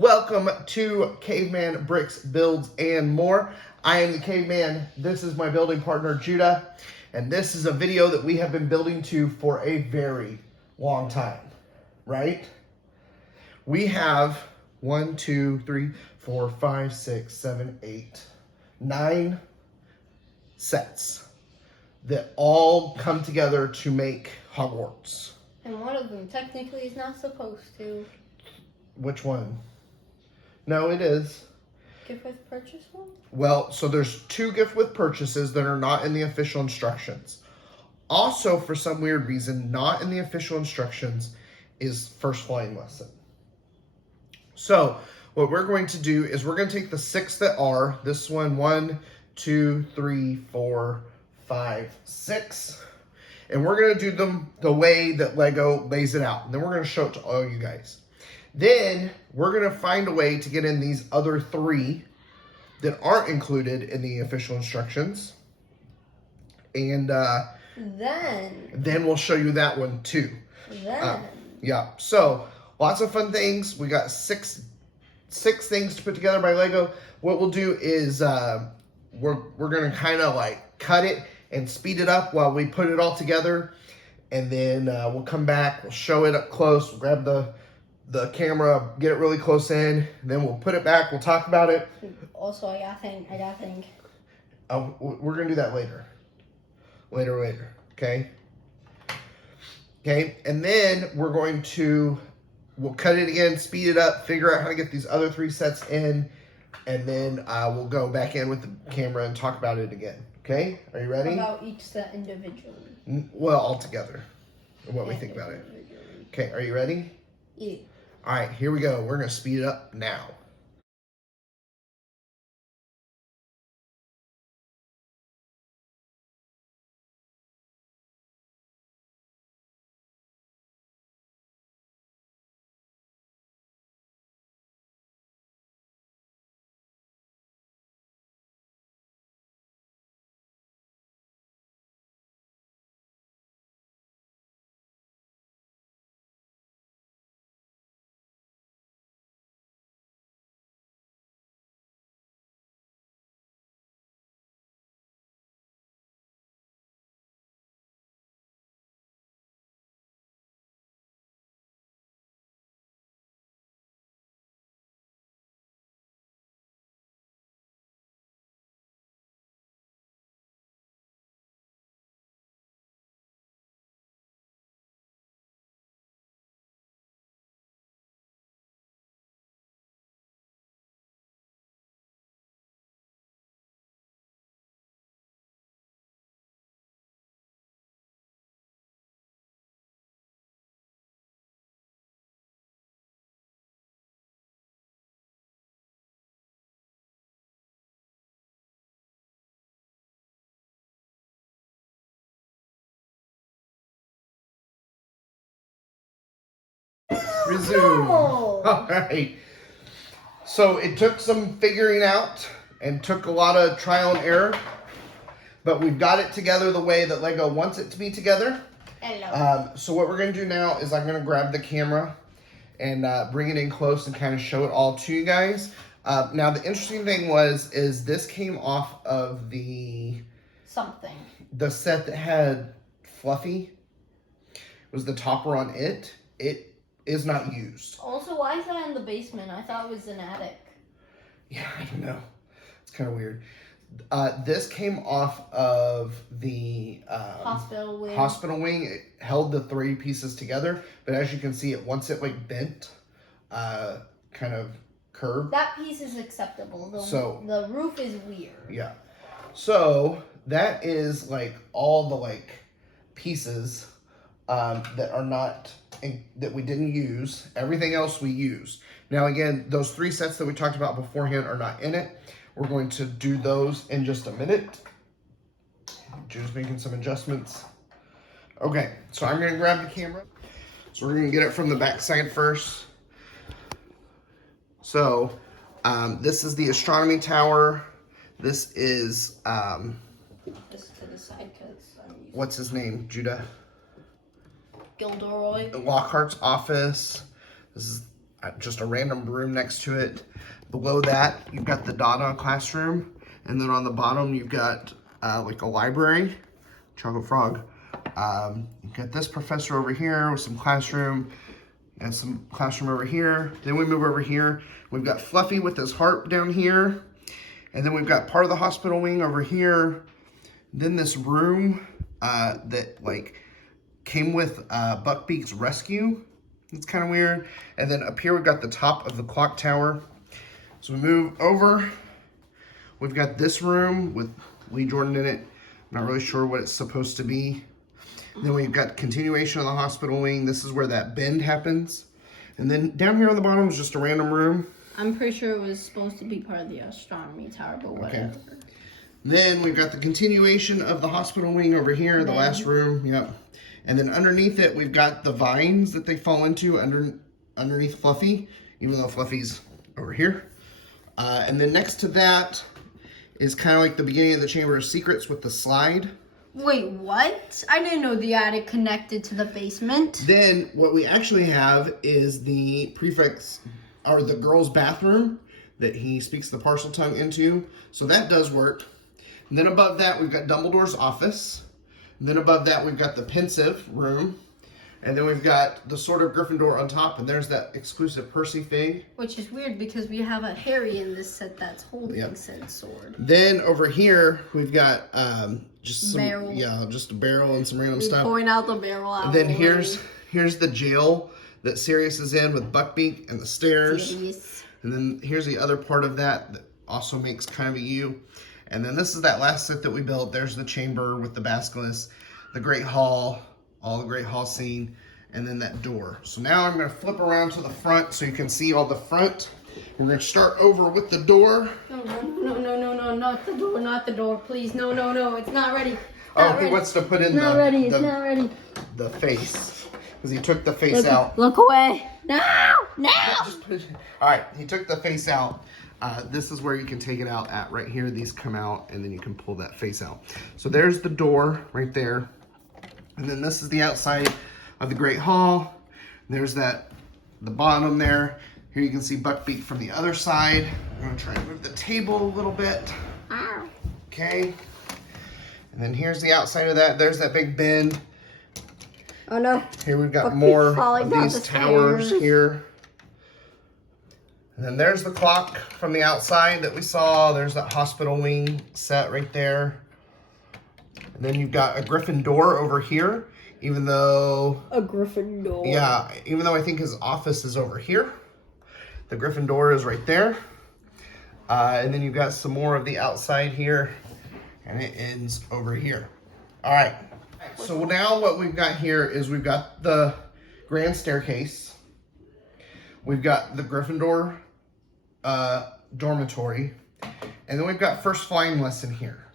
Welcome to Caveman Bricks, Builds, and More. I am the Caveman. This is my building partner, Judah. And this is a video that we have been building to for a very long time, right? We have 1, 2, 3, 4, 5, 6, 7, 8, 9 sets that all come together to make Hogwarts. And one of them technically is not supposed to. Which one? No, it is. Gift with purchase one? Well, so there's 2 gift with purchases that are not in the official instructions. Also, for some weird reason, not in the official instructions is first flying lesson. So what we're going to do is we're going to take the 6 that are, this one, 1, 2, 3, 4, 5, 6, and we're going to do them the way that Lego lays it out. And then we're going to show it to all you guys. Then we're going to find a way to get in these other 3 that aren't included in the official instructions. And then we'll show you that one too. Yeah, so lots of fun things. We got six things to put together by Lego. What we'll do is we're going to kind of like cut it and speed it up while we put it all together. And then we'll come back, we'll show it up close, we'll grab the camera, get it really close in, and then we'll put it back, we'll talk about it. Also, I got to think. Oh, we're going to do that later. Later, okay? Okay, and then we'll cut it again, speed it up, figure out how to get these other 3 sets in, and then we'll go back in with the camera and talk about it again. Okay, are you ready? About each set individually. Well, all together, and what we think about it. Okay, are you ready? Yeah. All right, here we go. We're going to speed it up now. Resume. No. All right. So it took some figuring out and took a lot of trial and error, but we've got it together the way that Lego wants it to be together. Hello. So what we're going to do now is I'm going to grab the camera and bring it in close and kind of show it all to you guys. Now the interesting thing is this came off of the set that had Fluffy. It was the topper on it. It is not used. Also, why is that in the basement? I thought it was an attic. Yeah, I don't know. It's kind of weird. This came off of the hospital wing. It held the 3 pieces together, but as you can see, once it like bent, kind of curved. That piece is acceptable. The roof is weird. Yeah. So that is like all the like pieces that are not that we didn't use. Everything else we used. Now again, those 3 sets that we talked about beforehand are not in it. We're going to do those in just a minute. Judah's making some adjustments. Okay, so I'm going to grab the camera. So we're going to get it from the back side first. So this is the astronomy tower. This is Just to the side because what's his name, Judah? Gilderoy. Lockhart's office. This is just a random room next to it. Below that, you've got the Dada classroom. And then on the bottom, you've got like a library, Chocolate Frog. You've got this professor over here with some classroom and some classroom over here. Then we move over here. We've got Fluffy with his harp down here. And then we've got part of the hospital wing over here. Then this room that like came with Buckbeak's rescue. It's kind of weird. And then up here we've got the top of the clock tower. So we move over. We've got this room with Lee Jordan in it. Not really sure what it's supposed to be. Then we've got continuation of the hospital wing. This is where that bend happens. And then down here on the bottom is just a random room. I'm pretty sure it was supposed to be part of the astronomy tower, but whatever. Okay. Then we've got the continuation of the hospital wing over here, the last room. Yep. And then underneath it, we've got the vines that they fall into underneath Fluffy, even though Fluffy's over here. And then next to that is kind of like the beginning of the Chamber of Secrets with the slide. Wait, what? I didn't know the attic connected to the basement. Then what we actually have is the prefect's, or the girls' bathroom that he speaks the parcel tongue into. So that does work. And then above that, we've got Dumbledore's office. And then above that, we've got the pensive room. And then we've got the Sword of Gryffindor on top, and there's that exclusive Percy fig. Which is weird because we have a Harry in this set that's holding said sword. Then over here, we've got just some, barrel. Just a barrel and some random stuff. Point out the barrel out. And then here's the jail that Sirius is in with Buckbeak and the stairs. Sirius. And then here's the other part of that also makes kind of a U. And then this is that last set that we built. There's the chamber with the basilisk, the Great Hall, all the Great Hall scene, and then that door. So now I'm gonna flip around to the front so you can see all the front. We're gonna start over with the door. No, not the door, not the door, please. No, it's not ready. He wants to put in it's not ready. The face, because he took the face out. Look away. No. Just put it in. All right, he took the face out. This is where you can take it out at right here. These come out, and then you can pull that face out. So there's the door right there. And then this is the outside of the Great Hall. There's the bottom there. Here you can see Buckbeak from the other side. I'm gonna try and move the table a little bit. Okay. And then here's the outside of that. There's that big bend. Oh no. Here we've got more of these towers here. And then there's the clock from the outside that we saw. There's that hospital wing set right there. And then you've got a Gryffindor over here, even though... A Gryffindor. Yeah, even though I think his office is over here. The Gryffindor is right there. And then you've got some more of the outside here, and it ends over here. All right, so now what we've got here is we've got the grand staircase. We've got the Gryffindor dormitory, and then we've got first flying lesson here.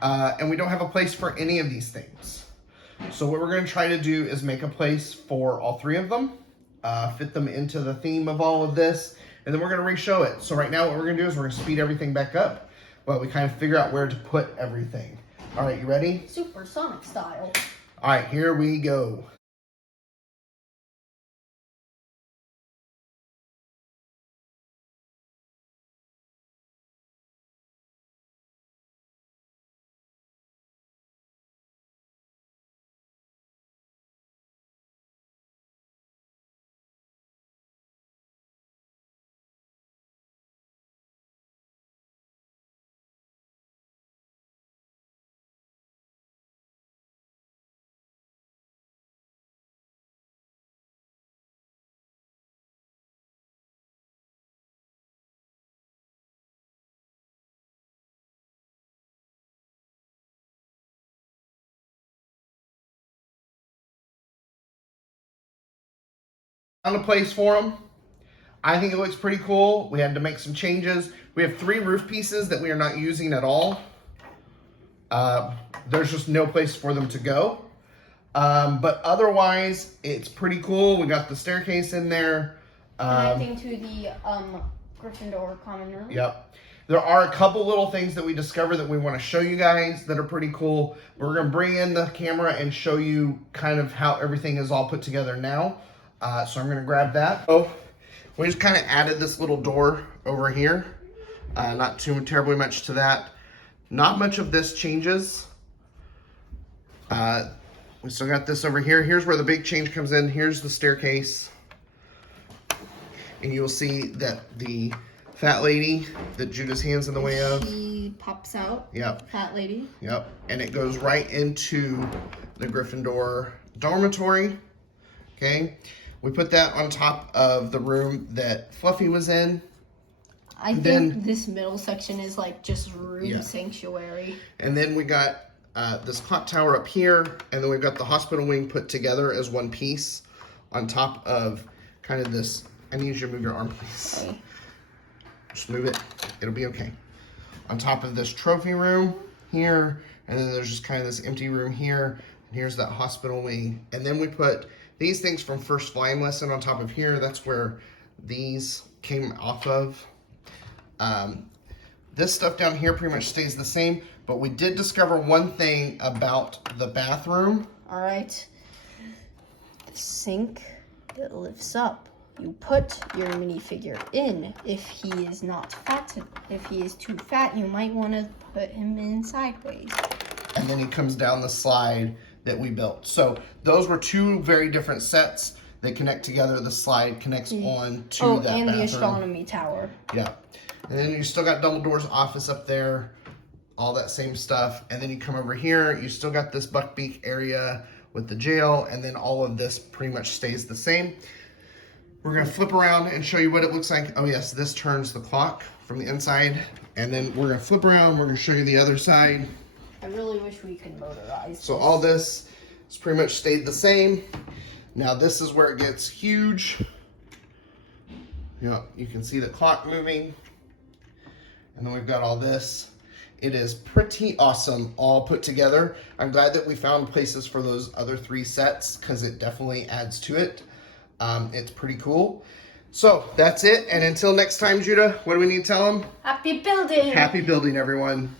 And we don't have a place for any of these things. So what we're going to try to do is make a place for all three of them, fit them into the theme of all of this, and then we're going to re-show it. So right now what we're going to do is we're going to speed everything back up while we kind of figure out where to put everything. All right, you ready? Supersonic style. All right, here we go. Found a place for them. I think it looks pretty cool. We had to make some changes. We have 3 roof pieces that we are not using at all. There's just no place for them to go. But otherwise, it's pretty cool. We got the staircase in there. Connecting to the Gryffindor Common Room. Yep. There are a couple little things that we discovered that we want to show you guys that are pretty cool. We're going to bring in the camera and show you kind of how everything is all put together now. So I'm going to grab that. Oh, We just kind of added this little door over here. Not too terribly much to that. Not much of this changes. We still got this over here. Here's where the big change comes in. Here's the staircase. And you'll see that the fat lady that Judah's hand's in the way of. She pops out. Yep. Fat lady. Yep. And it goes right into the Gryffindor dormitory. Okay. We put that on top of the room that Fluffy was in. I think this middle section is like just room sanctuary. And then we got this clock tower up here, and then we've got the hospital wing put together as one piece on top of kind of this. I need you to move your arm, please. Okay. Just move it. It'll be okay. On top of this trophy room here, and then there's just kind of this empty room here, and here's that hospital wing. And then we put these things from first flying lesson on top of here. That's where these came off of. This stuff down here pretty much stays the same, but we did discover one thing about the bathroom. All right. The sink that lifts up. You put your minifigure in. If he is not fat, if he is too fat, you might want to put him in sideways. And then he comes down the slide that we built. So those were two very different sets. They connect together. The slide connects on to that bathroom. And the astronomy tower. Yeah. And then you still got Dumbledore's office up there, all that same stuff. And then you come over here, you still got this Buckbeak area with the jail, and then all of this pretty much stays the same. We're gonna flip around and show you what it looks like. Oh yes, this turns the clock from the inside. And then we're gonna flip around, we're gonna show you the other side. I really wish we could motorize. So all this has pretty much stayed the same. Now this is where it gets huge. Yeah, you can see the clock moving. And then we've got all this. It is pretty awesome all put together. I'm glad that we found places for those other three sets because it definitely adds to it. It's pretty cool. So that's it. And until next time, Judah, what do we need to tell them? Happy building! Happy building, everyone.